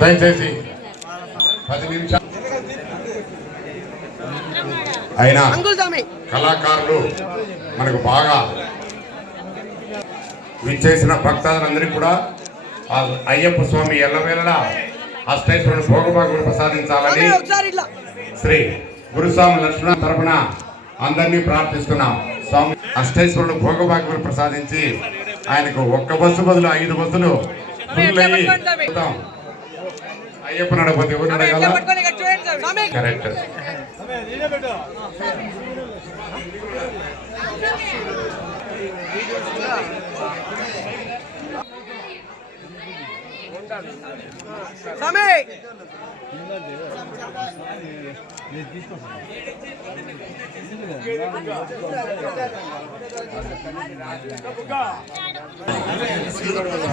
దయచేసి 10 నిమిషాలు అయినా కళాకారులు మనకు బాగా విచ్చేసిన భక్తాదులందరికీ కూడా అయ్యప్ప స్వామి ఎల్లవేళలా అష్టైశ్వరుడు భోగభాగ్యులు ప్రసాదించాలని శ్రీ గురుస్వామి లక్ష్మణ తరపున అందరినీ ప్రార్థిస్తున్నాం. స్వామి అష్టైశ్వరుడు భోగభాగ్యులు ప్రసాదించి ఆయనకు ఒక్క బస్సు బదులు 5 బస్సులు అయ్యప్ప నడపతి ఎవరు నడగల కరెక్ట్.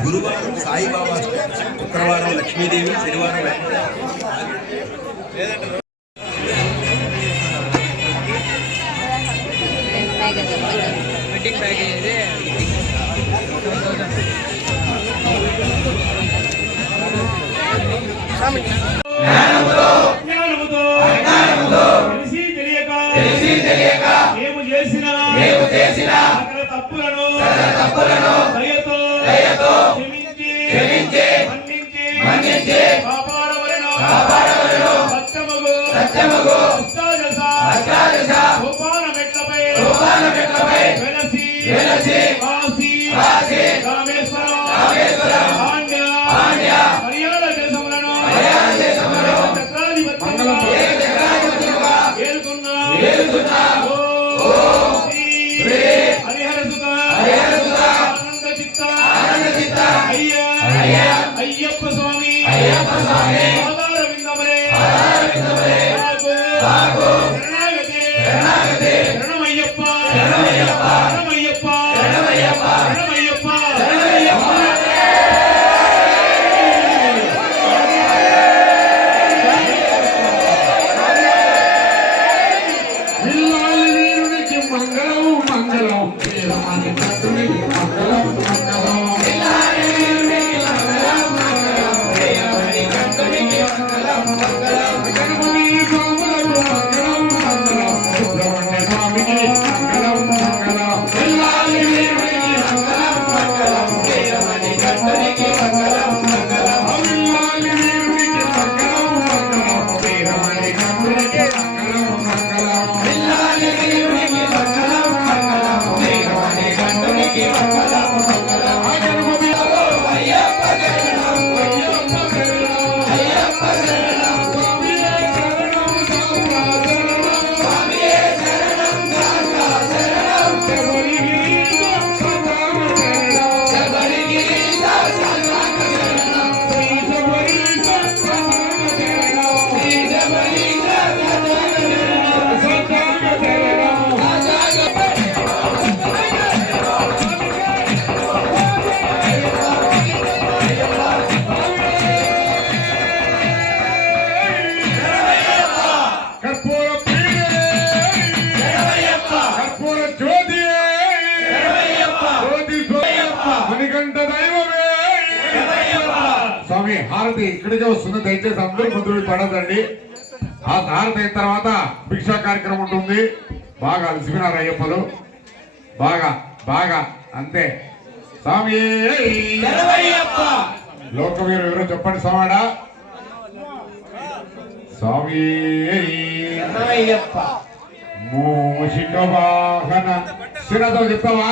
గురువారం సాయిబాబా, శుక్రవారం లక్ష్మీదేవి, శనివారం తప్పులను దయతో క్షమించి మన్నించి కాపాడవలెను. సత్యమగు అష్టాదశ సోపాన మెట్లపై వెలసి కాశీ రామేశ్వరం పాండ్య మర్యాద దేశములను చక్రాధిపత్యముగా ఏలుతున్న అయ్యప్ప స్వామి ఆధార విందమరే శరణమయ్యప్ప స్వామి హారతి ఇక్కడికే వస్తుంది. దయచేసి అందరూ ముందు పడదండి. ఆ హారతి అయిన తర్వాత భిక్షా కార్యక్రమం ఉంటుంది. బాగా అలసిపోయినారు అయ్యప్పలు. బాగా అంతే. స్వామి లోకవీరు ఎవరో చెప్పండి స్వామిడా. స్వామి మూషిక వాహన శిరతో చెప్తావా?